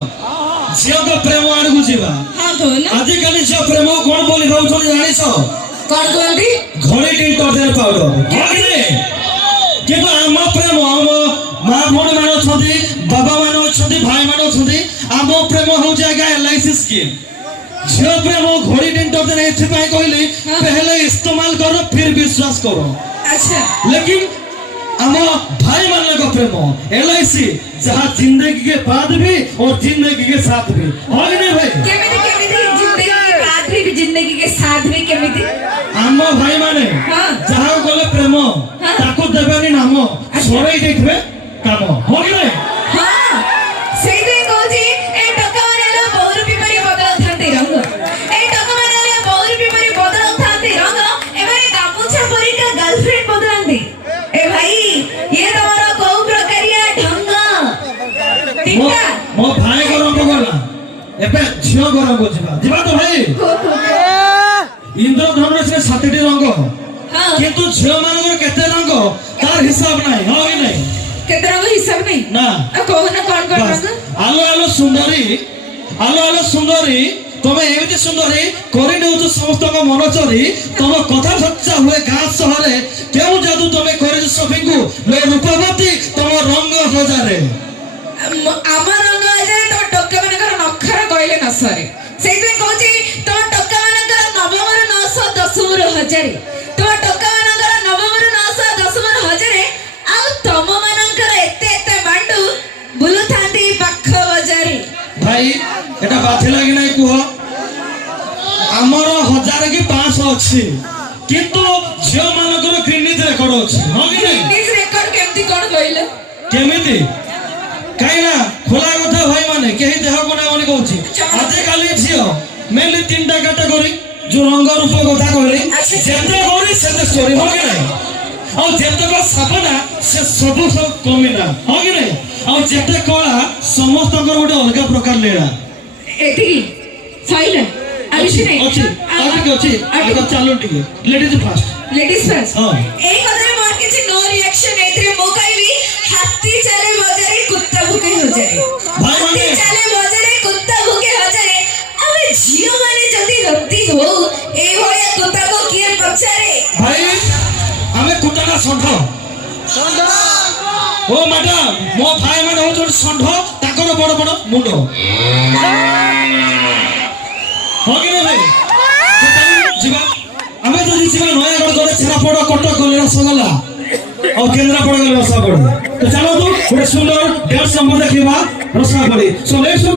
ଝିଅ ତ ପ୍ରେମ ଆଡକୁ ଯିବା। ଆଜିକାଲି ଝିଅ ପ୍ରେମ କଣ ବୋଲି ଭାବୁଛନ୍ତି ଜାଣିଛ? କଣ କୁହନ୍ତି? ଘରେ ଡିଟରଜେଣ୍ଟ ପାଉଡର କିନ୍ତୁ ଆମ ପ୍ରେମ ଆମ ମା ଭଉଣୀ ମାନେ ଅଛନ୍ତି, ବାବା ମାନେ ଅଛନ୍ତି, ଭାଇ ମାନେ ଅଛନ୍ତି, ଆମ ପ୍ରେମ ହଉଛି ଆଜ୍ଞା LIC ସ୍କିମ୍। ଝିଅ ପ୍ରେମ ଘୋड़ी ଡିଟରଜେଣ୍ଟ ଏଥିପାଇଁ କହିଲି ପहले इस्तेमाल करो फिर विश्वास करो। अच्छा लेकिन हम भाई मानने का प्रेम LIC जहाँ जिंदगी के बाद भी और जिंदगी के साथ भी हो नहीं भाई केमिति केमिति जिंदगी के बाद भी जिंदगी के साथ भी केमिति हम भाई माने जहाँ गले प्रेम ताको देबेनी नाम छोड़ाई देखबे काम हो नहीं हां सेई दे कोजी ए टका वाला बहुत भी परी बदल थाते रंग ए टका वाला बहुत भी परी बदल थाते रंग एबारे गामुछा परी का गर्लफ्रेंड बदलांदी ए भाई ये तुम्हारा को प्रकारिया ढंग ठीका मो भाई को रंग गला एबे झियो को रंग जिबा तो भाई इंद्रधनुष से 7टी रंग किंतु झियो मानकर केते रंग तार हिसाब नाही हो कि नाही केते रंग हिसाब नहीं ना कोन कोन रंग आलो आलो सुंदरी तमे एमिति सुंदरी करि देउछु समस्त को मन चोरी तम कथा सच्चा हुए गां शहरे केउ जादू तमे करि शॉपिंग को ले रूपवती तम रंग हजारे আমার রঙ আছে তো টক্কা মানকর নখর কইলে ন সরে সেইতে কইছি তো টক্কা মানকর নবমর 910 হাজারে তো টক্কা মানকর নবমর 910 হাজারে আউ তম মানকর এতে এতে বান্ডু বুলু থান্তি পাখ বাজারে भाई एटा बाथि लागि नै कुह हमर 1000 की 500 अछि किंतु झियो मानकर ग्रीनिज रेकॉर्ड अछि हो कि नै निज रेकर्ड केमती कोन कइले केमिति काइना खोला कथा भाई माने केही देह कोना माने कहूची आज काली झियो मेनली 3टा कैटेगरी जो रंग रूप कथा कहली जेते गरी सेते स्टोरी हो कि नै आ जेते को सपना से सब कमिना हो कि नै आ जेते कला समस्त को गोटे अलग प्रकार लेला एठी फाइनल आबिछि नै अछि आगे चालू टिके लेडीज फर्स्ट हां ए कदरे मोर किछि नो रिएक्शन एथरे मो कहबी हाथी चले बजारे कुत्ता भूखे हो जाए भाई माने चले बजारे कुत्ता भूखे हो जाए अबे जियो माने जदी रत्ती हो ए होया कुत्ता को किए पछारे भाई हमें कुत्ता ना संढ ओ मैडम मो भाई माने हो तो संढ ताकर बड़ बड़ मुंड हो कि नहीं भाई जीवा हमें तो जीवा नयागढ़ गले छेरापड़ कटक गले रसगोल्ला और केंद्रापड़ा गले रसगोल्ला तो चलो तो सुंदर 150 नंबर देखिबा रसगोल्ला सो लेट्स